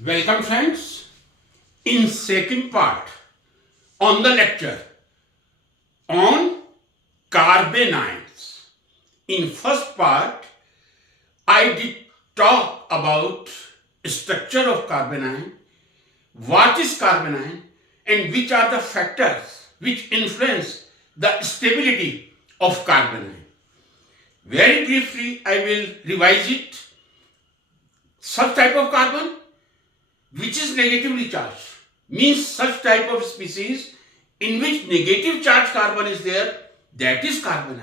Welcome friends. In second part on the lecture on carbanions. In first part I did talk about structure of carbanion, what is carbanion and which are the factors which influence the stability of carbanion. Very briefly I will revise it. Such type of carbon which is negatively charged means such type of species in which negative charged carbon is there, that is carbanion.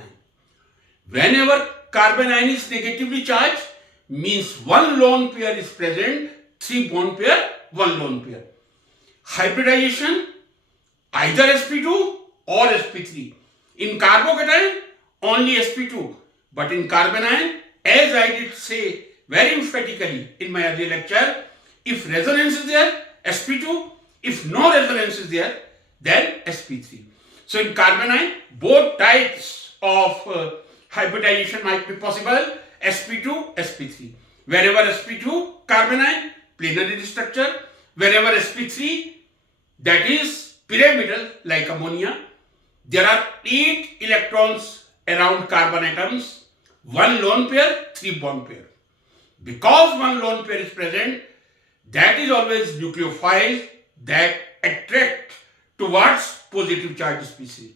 Whenever carbanion is negatively charged means one lone pair is present, three bond pair, one lone pair. Hybridization either sp2 or sp3. In carbocation only sp2, but in carbanion, as I did say very emphatically in my earlier lecture, if resonance is there, sp2. If no resonance is there, then sp3. So in carbanion, both types of hybridization might be possible, sp2, sp3. Wherever sp2, carbanion, planary structure. Wherever sp3, that is pyramidal, like ammonia. There are 8 electrons around carbon atoms, one lone pair, 3 bond pair. Because one lone pair is present, that is always nucleophile that attract towards positive charged species.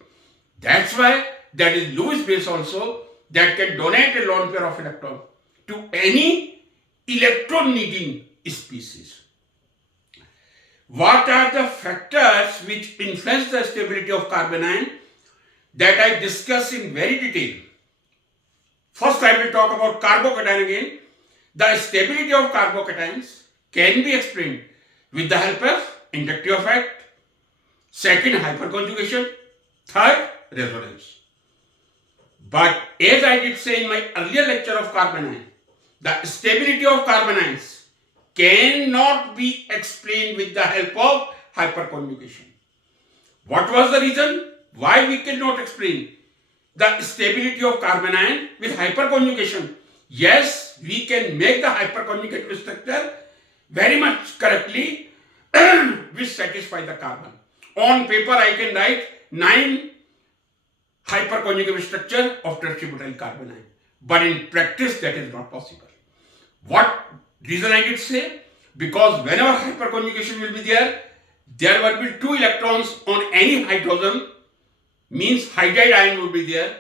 That's why that is Lewis base also that can donate a lone pair of electron to any electron needing species. What are the factors which influence the stability of carbanion that I discuss in very detail? First I will talk about carbocation again. The stability of carbocations can be explained with the help of inductive effect, second hyperconjugation, third resonance. But as I did say in my earlier lecture of carbanion, the stability of carbanions cannot be explained with the help of hyperconjugation. What was the reason why we cannot explain the stability of carbanion with hyperconjugation? Yes, we can make the hyperconjugated structure very much correctly which satisfy the carbon. On paper I can write 9 hyperconjugate structure of tertiary butyl carbanion, but in practice that is not possible. What reason I did say? Because whenever hyperconjugation will be there will be 2 electrons on any hydrogen, means hydride ion will be there,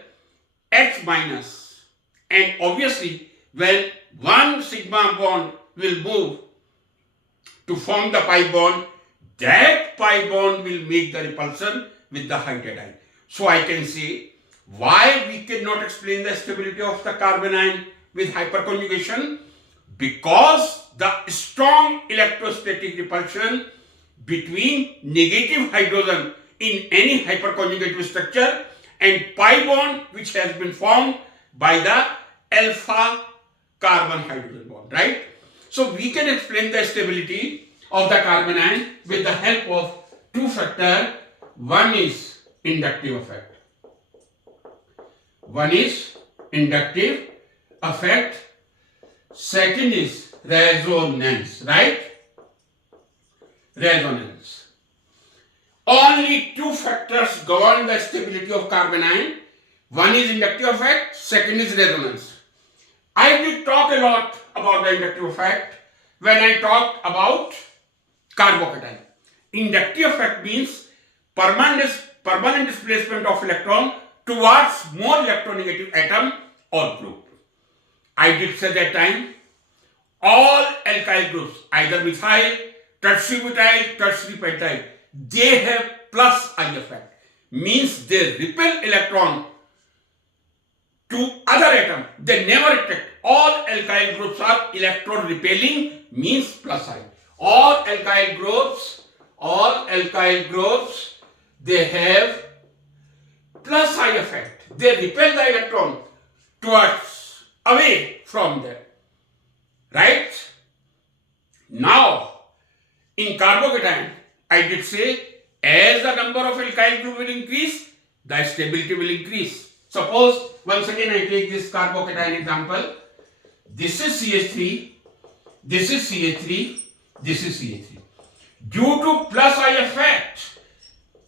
H minus, and obviously when one sigma bond will move to form the pi bond, that pi bond will make the repulsion with the hydride ion. So I can say why we cannot explain the stability of the carbanion with hyperconjugation, because the strong electrostatic repulsion between negative hydrogen in any hyperconjugated structure and pi bond which has been formed by the alpha carbon hydrogen bond, right? So we can explain the stability of the carbanion with the help of 2 factors. One is inductive effect. One is inductive effect. Second is resonance, right? Resonance. Only 2 factors govern the stability of carbanion. One is inductive effect, second is resonance. I did talk a lot about the inductive effect when I talked about carbocation. Inductive effect means permanent displacement of electron towards more electronegative atom or group. I did say that time all alkyl groups, either methyl, tertiary butyl, tertiary pentyl, they have plus I effect, means they repel electron to other atom. They never attract. All alkyl groups are electron repelling, means plus I. All alkyl groups, they have plus I effect. They repel the electron towards, away from them. Right? Now, in carbocation, I did say as the number of alkyl group will increase, the stability will increase. Suppose, once again I take this carbocation example. This is CH3, this is CH3, This is CH3. Due to plus I effect,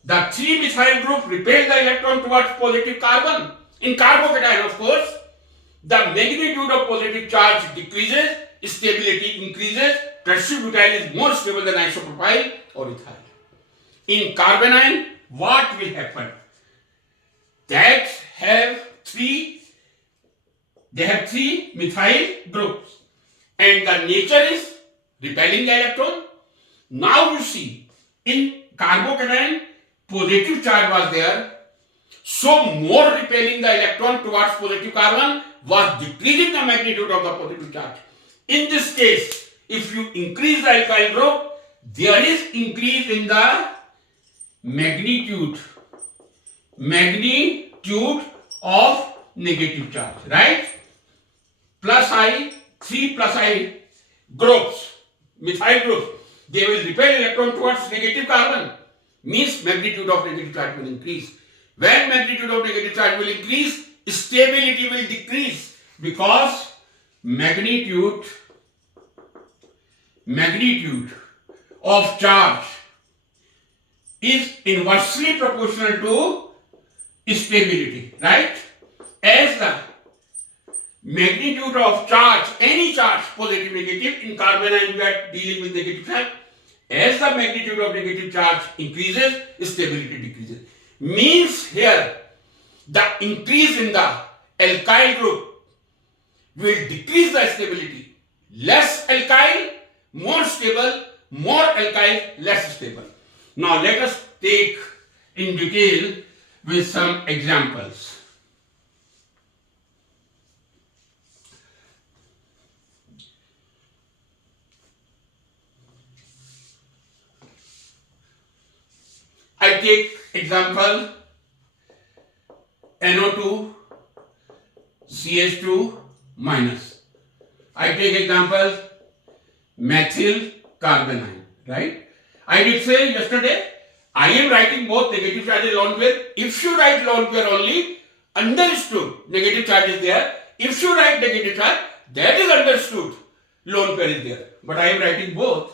the 3-methyl group repels the electron towards positive carbon. In carbocation, of course, the magnitude of positive charge decreases, stability increases, tertiary is more stable than isopropyl or ethyl. In carbanion, what will happen? They have three methyl groups, and the nature is repelling the electron. Now you see, in carbocation, positive charge was there, so more repelling the electron towards positive carbon was decreasing the magnitude of the positive charge. In this case, if you increase the alkyl group, there is increase in the magnitude of negative charge, right? Plus I, 3 plus I groups, methyl groups, they will repel electron towards negative carbon, means magnitude of negative charge will increase. When magnitude of negative charge will increase, stability will decrease, because magnitude of charge is inversely proportional to stability, right? As the magnitude of charge, any charge, positive, negative, in carbanion we are dealing with negative charge. As the magnitude of negative charge increases, stability decreases. Means here, the increase in the alkyl group will decrease the stability. Less alkyl, more stable, more alkyl, less stable. Now let us take in detail with some examples. I take example NO2 CH2 minus. I take example methyl carbanion, right? I did say yesterday, I am writing both negative charges lone pair. If you write lone pair only, understood, negative charge is there. If you write negative charge, that is understood, lone pair is there. But I am writing both.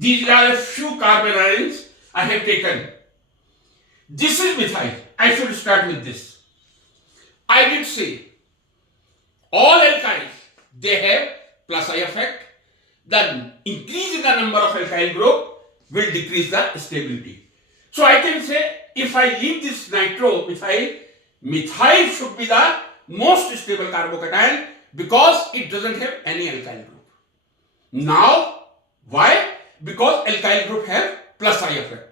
These are a few carbanions I have taken. This is methyl. I should start with this. I did say all alkyls, they have plus I effect. The increase in the number of alkyl group will decrease the stability. So I can say if I leave this nitro methyl should be the most stable carbocation because it doesn't have any alkyl group. Now, why? Because alkyl group have plus I effect.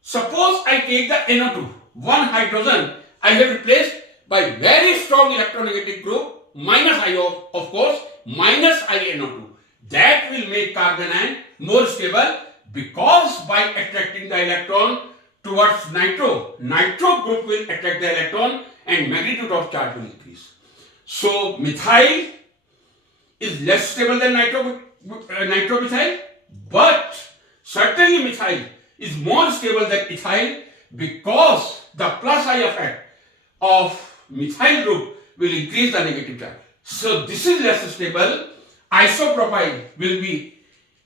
Suppose I take the NO2, one hydrogen, I have replaced by very strong electronegative group, minus I of course, minus INO2. That will make carbanion more stable because by attracting the electron towards nitro group will attract the electron and magnitude of charge will increase. So methyl is less stable than nitromethyl, but certainly methyl is more stable than ethyl because the plus I effect of methyl group will increase the negative charge. So this is less stable. Isopropyl will be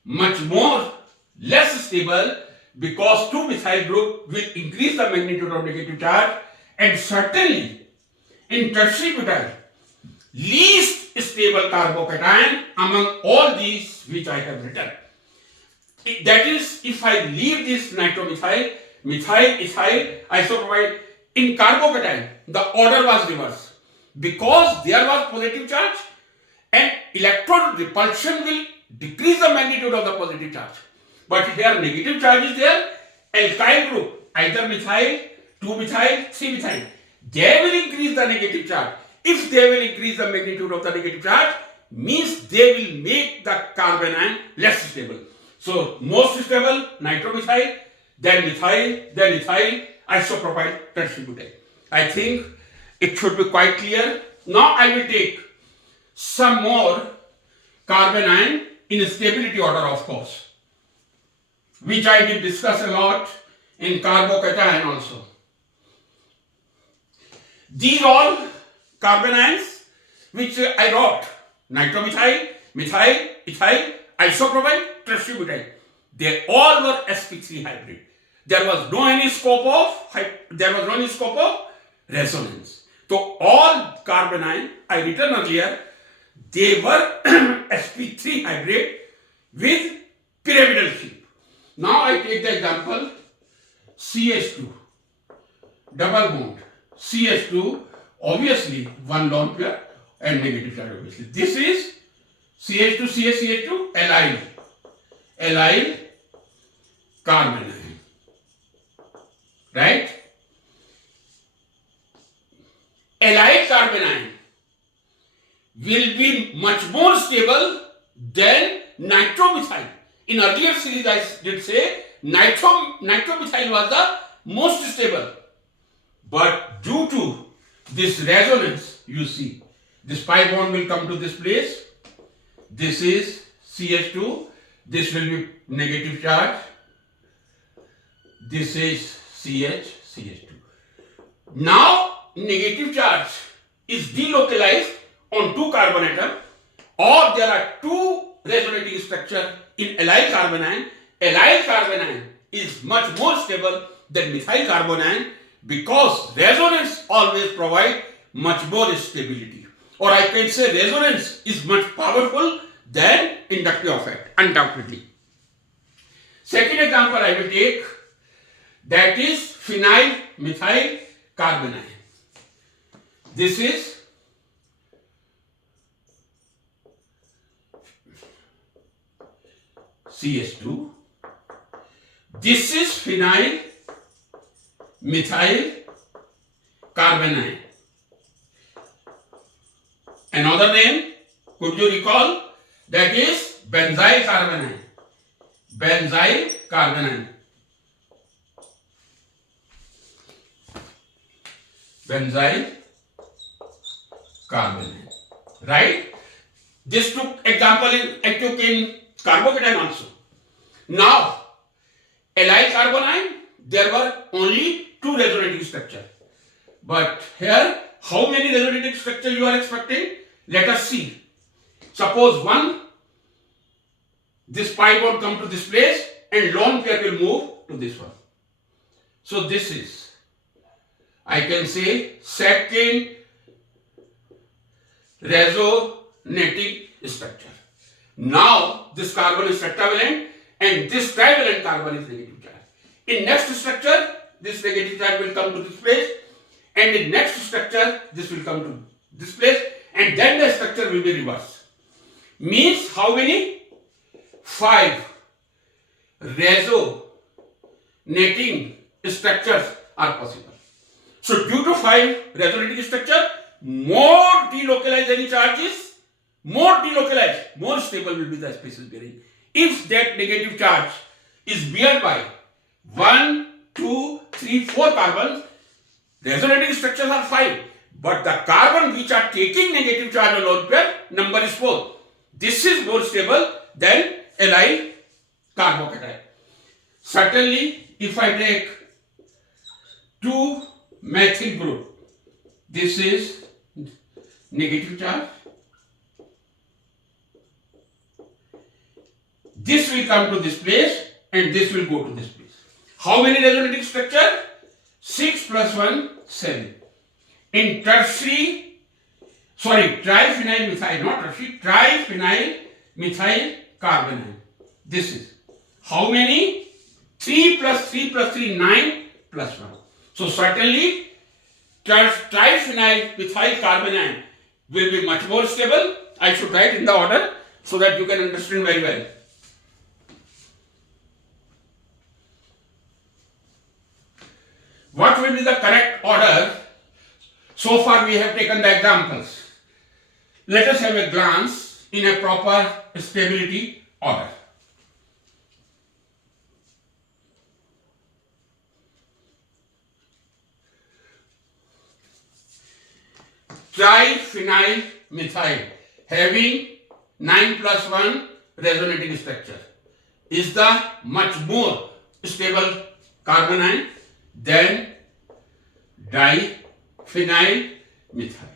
much more less stable because 2-methyl group will increase the magnitude of negative charge, and certainly in tertiary butyl, least stable carbocation among all these which I have written. That is, if I leave this nitromethyl, methyl, ethyl, isopropyl, in carbocation, the order was reversed. Because there was positive charge and electron repulsion will decrease the magnitude of the positive charge. But here negative charge is there, alkyl group, either methyl, 2-methyl, 3-methyl, they will increase the negative charge. If they will increase the magnitude of the negative charge, means they will make the carbanion less stable. So most stable, nitromethyl, then methyl, then ethyl, isopropyl, tertiary butyl. I think it should be quite clear. Now I will take some more carbon ion in stability order, of course, which I did discuss a lot in carbocation also. These all carbon ions which I wrote: nitromethyl, methyl, ethyl, isopropyl, tetrabutyl. They all were sp3 hybrid. There was no any scope of resonance. So all carbon ion I written earlier, they were sp3 hybrid with pyramidal shape. Now I take the example CH2, double bond, CH2, obviously one lone pair and negative charge obviously. This is CH2, CH2, allyl carbon ion, right? Allyl carbon ion will be much more stable than nitromethyl. In earlier series I did say nitromethyl was the most stable. But due to this resonance, you see, this pi bond will come to this place. This is CH2. This will be negative charge. This is CH2. Now, negative charge is delocalized on two carbon atom, or there are two resonating structure in allyl carbon ion. Allyl carbon ion is much more stable than methyl carbon ion, because resonance always provides much more stability. Or I can say resonance is much powerful than inductive effect, undoubtedly. Second example I will take, that is phenyl methyl carbon ion. This is CH2. This is phenyl methyl carbon ion. Another name, could you recall? That is benzyl carbon ion. Benzyl carbon ion. Benzyl carbon ion. Right? This took example I took in carbocation also. Now, allyl carbon ion, there were only two resonating structure. But here, how many resonating structure you are expecting? Let us see. Suppose this pi bond come to this place and lone pair will move to this one. So this is, I can say, second resonating structure. Now this carbon is tetravalent and this trivalent carbon is negative charge. In next structure, this negative charge will come to this place, and in next structure, this will come to this place, and then the structure will be reversed. Means how many? 5 resonating structures are possible. So due to 5 resonating structure, more delocalized any charges, more delocalized, more stable will be the species bearing. If that negative charge is beared by 1, 2, 3, 4 carbons, resonating structures are 5, but the carbon which are taking negative charge alone pair, number is 4. This is more stable than allyl carbocation. Certainly, if I take 2 methyl group, this is negative charge. This will come to this place and this will go to this place. How many resonating structure? 6 plus 1, 7. In triphenyl methyl, not tertiary, triphenyl methyl carbon ion. This is how many? 3 plus 3 plus 3, 9 plus 1. So certainly triphenyl methyl carbon ion will be much more stable. I should write in the order so that you can understand very well. What will be the correct order? So far we have taken the examples. Let us have a glance in a proper stability order. triphenyl methyl having 9 plus 1 resonating structure is the much more stable carbon ion than diphenyl methyl.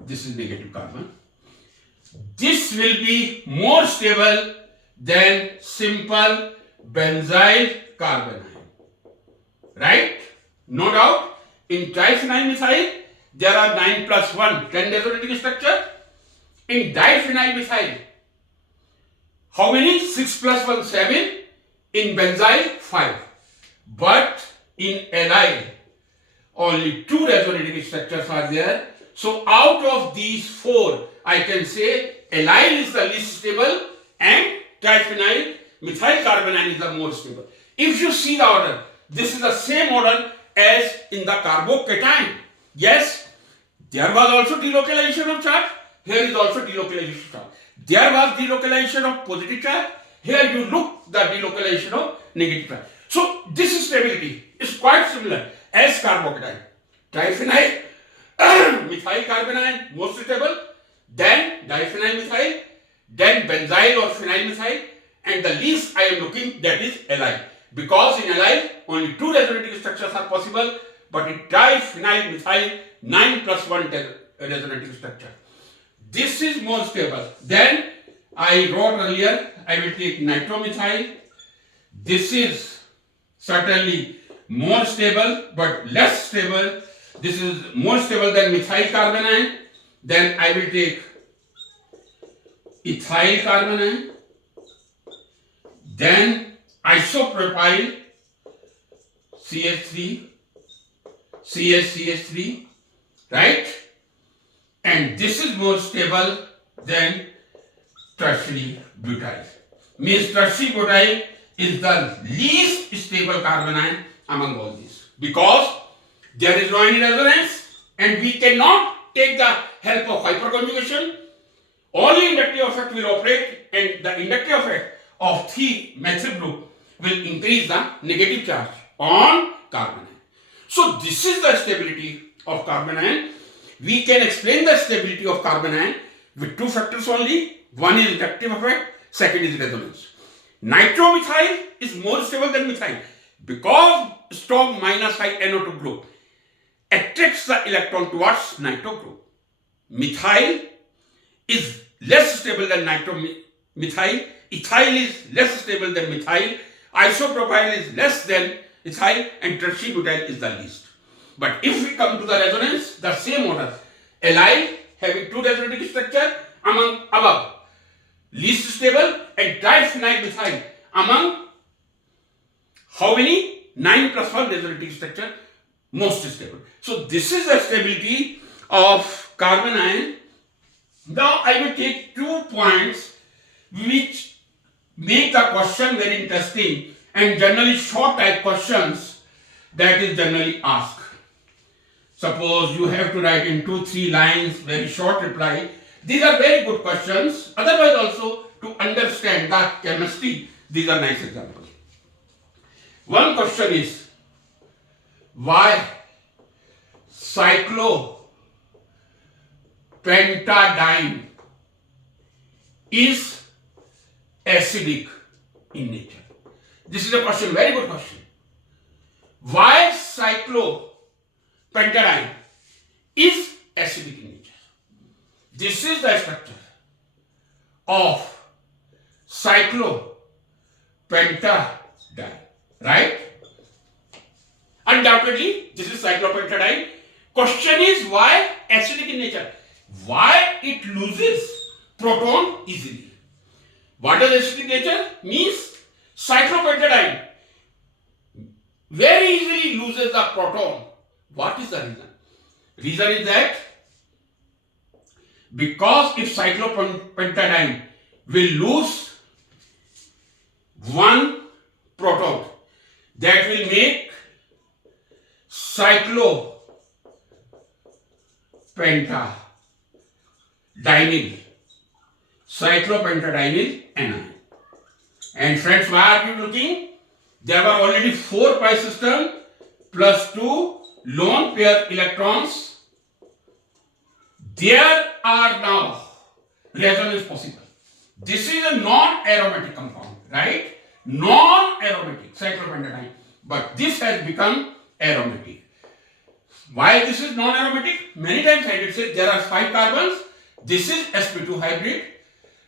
This is negative carbon. This will be more stable than simple benzyl carbon ion. Right? No doubt. In triphenyl methyl, there are 9 plus 1, 10 resonating structure. In diphenyl methyl, how many? 6 plus 1, 7. In benzyl, 5. But in allyl, only 2 resonating structures are there. So out of these 4, I can say allyl is the least stable and triphenyl methyl carbon ion is the more stable. If you see the order, this is the same order as in the carbocation. Yes, there was also delocalization of charge. Here is also delocalization of charge. There was delocalization of positive charge. Here you look the delocalization of negative charge. So this stability is quite similar as carbocation. Triphenyl methyl carbon ion most stable, then diphenyl methyl, then benzyl or phenyl methyl, and the least I am looking, that is allyl. Because in allyl only 2 resonating structures are possible, but in triphenyl methyl 9 plus 1 resonating structure. This is more stable. Then I wrote earlier, I will take nitromethyl. This is certainly more stable but less stable. This is more stable than methyl carbon ion. Then I will take ethyl carbon ion. Then isopropyl CH3, CH3, right? And this is more stable than tertiary butyl. Means tertiary butyl is the least stable carbon ion among all these. Because there is no any resonance and we cannot take the help of hyperconjugation. Only inductive effect will operate, and the inductive effect of 3 methyl group will increase the negative charge on carbon ion. So this is the stability of carbon ion. We can explain the stability of carbon ion with 2 factors only. One is inductive effect, second is resonance. Nitromethyl is more stable than methyl because strong minus high NO2 group attracts the electron towards nitro group. Methyl is less stable than nitromethyl. Ethyl is less stable than methyl. Isopropyl is less than ethyl, and tertiary butyl is the least. But if we come to the resonance, the same order. Allyl having 2 resonating structure among above least stable, and triphenyl methyl among how many? 9 plus 1 resonating structure most stable. So this is the stability of carbon ion. Now I will take 2 points which make the question very interesting and generally short type questions that is generally asked. Suppose you have to write in 2-3 lines very short reply. These are very good questions. Otherwise also to understand the chemistry, these are nice examples. One question is, why cyclopentadiene is acidic in nature? This is a question, very good question. Why cyclopentadiene is acidic in nature? This is the structure of cyclopentadiene, right? Undoubtedly, this is cyclopentadiene. Question is why acidic in nature? Why it loses proton easily? What does acidic nature means? Cyclopentadiene very easily loses the proton. What is the reason? Reason is that because if cyclopentadiene will lose one proton, that will make cyclopentadienyl anion. And friends, why are you looking? There were already 4 pi system plus 2 lone pair electrons there are now resonance possible. This is a non-aromatic compound, right? Non-aromatic cyclopentadiene, but this has become aromatic. Why this is non-aromatic? Many times I did say there are 5 carbons. This is sp2 hybrid.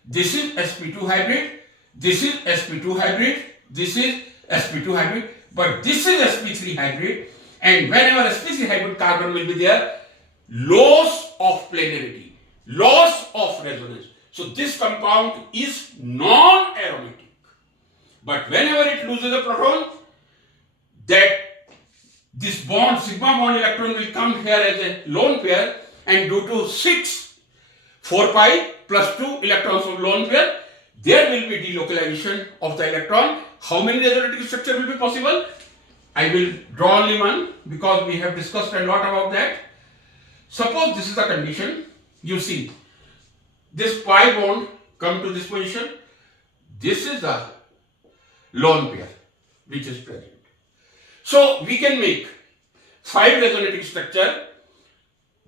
This is sp2 hybrid. This is sp2 hybrid. This is sp2 hybrid. But this is sp3 hybrid. And whenever sp3 hybrid carbon will be there, loss of planarity, loss of resonance. So this compound is non-aromatic. But whenever it loses a proton, that this bond, sigma bond electron will come here as a lone pair, and due to 4 pi plus 2 electrons of lone pair, there will be delocalization of the electron. How many resonating structure will be possible? I will draw only one because we have discussed a lot about that. Suppose this is the condition. You see, this pi bond come to this position. This is the lone pair which is present. So we can make 5 resonating structure.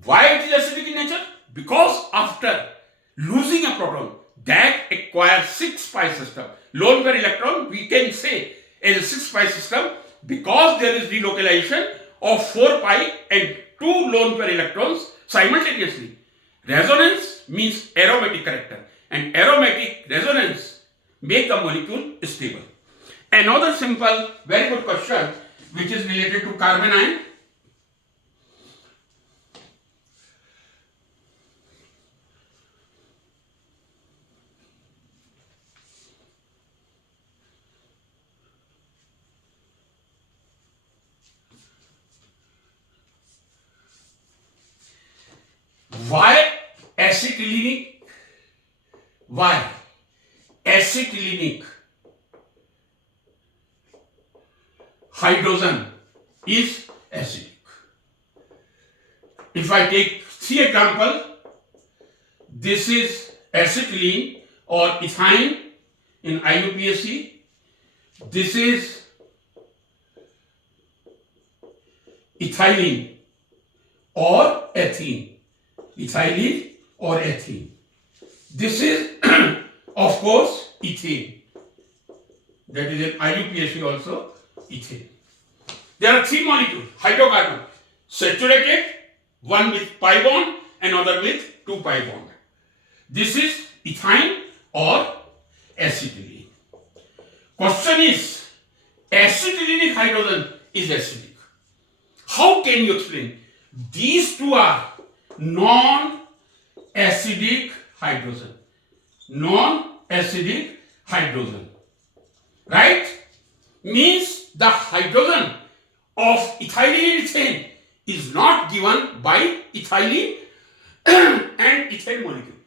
Why it is acidic in nature? Because after losing a proton, that acquires 6 pi system. Lone pair electron we can say is a 6 pi system because there is relocalization of 4 pi and 2 lone pair electrons simultaneously. Resonance means aromatic character, and aromatic resonance make the molecule stable. Another simple, very good question which is related to carbanion. Why acetylenic? Why acetylenic hydrogen is acidic? If I take 3 examples, this is acetylene or ethine in IUPAC. This is ethylene or ethene. Ethylene or ethene. This is of course ethane. That is in IUPAC also ethane. There are 3 molecules, hydrocarbon, saturated, one with pi bond, another with 2 pi bond. This is ethine or acetylene. Question is, acetylenic hydrogen is acidic. How can you explain? These two are non-acidic hydrogen. Non-acidic hydrogen. Right? Means the hydrogen of ethylene and ethane is not given by ethylene and ethane molecule.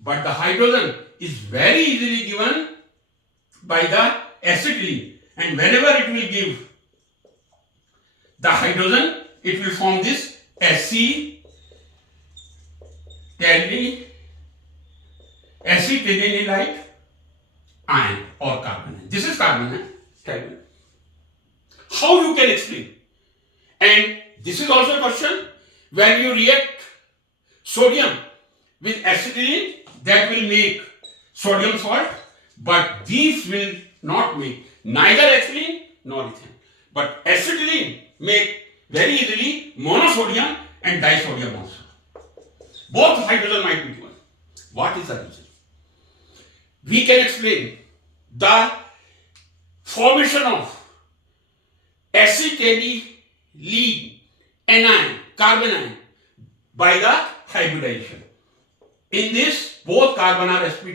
But the hydrogen is very easily given by the acetylene. And whenever it will give the hydrogen, it will form this acetylene-like ion or carbon. This is carbon. How you can explain? And this is also a question. When you react sodium with acetylene, that will make sodium salt, but these will not make neither acetylene nor ethane. But acetylene make very easily monosodium and disodium also. Both hydrogen might be given. What is the reason? We can explain the formation of acetylene anion, carbanion by the hybridization. In this, both carbon are sp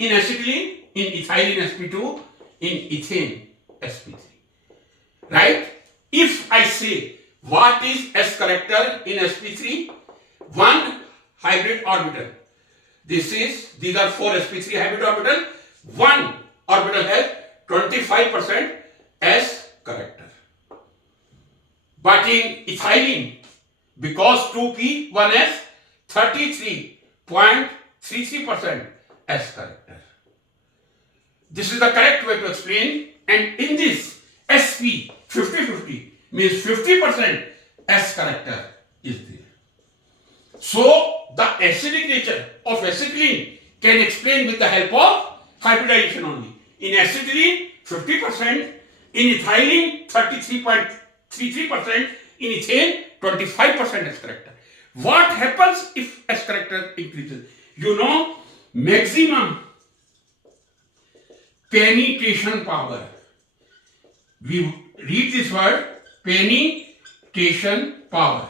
in acetylene, in ethylene sp2, in ethane sp3. Right? If I say what is S character in sp3, one hybrid orbital. These are 4 sp3 hybrid orbital. One orbital has 25% S character. But in ethylene, because 2p, 1s, 33.33% S character. This is the correct way to explain. And in this, sp 50-50 means 50% S character is there. So the acidic nature of acetylene can explain with the help of hybridization only. In acetylene, 50%, in ethylene, 33.33%, in ethane, 25% S character. What happens if S character increases? You know, maximum penetration power. We read this word, penetration power.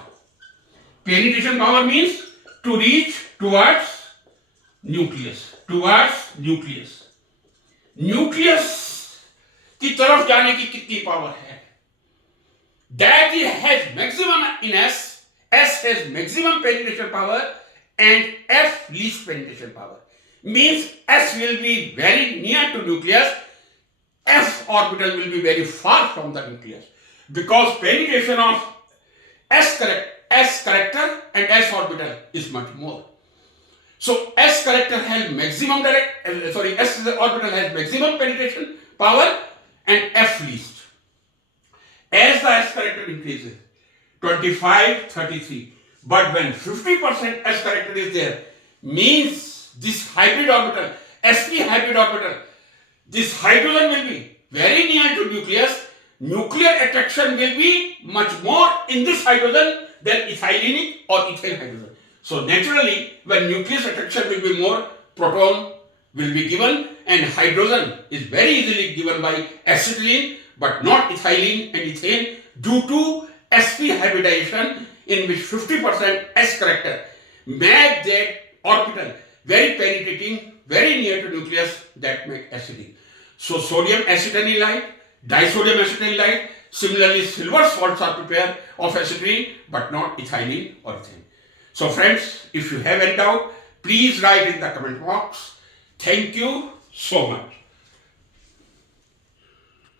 Penetration power means to reach towards nucleus. Towards nucleus. Nucleus की तरफ जाने की कितनी power है? That has maximum in S. S has maximum penetration power and F least penetration power. Means S will be very near to nucleus. F orbital will be very far from the nucleus. Because penetration of S character and S orbital is much more. So S character has maximum S orbital has maximum penetration power and F least. As the S character increases, 25, 33. But when 50% S character is there, means this hybrid orbital, sp hybrid orbital, this hydrogen will be very near to nucleus. Nuclear attraction will be much more in this hydrogen than ethylenic or ethyl hydrogen. So naturally, when nucleus attraction will be more, proton will be given and hydrogen is very easily given by acetylene but not ethylene and ethane due to sp hybridization in which 50% S character make that orbital very penetrating, very near to nucleus, that make acidic. So sodium acetanilide, disodium acetanilide, similarly silver salts are prepared of acetylene but not ethylene or ethane. So friends, if you have any doubt, please write in the comment box. Thank you so much.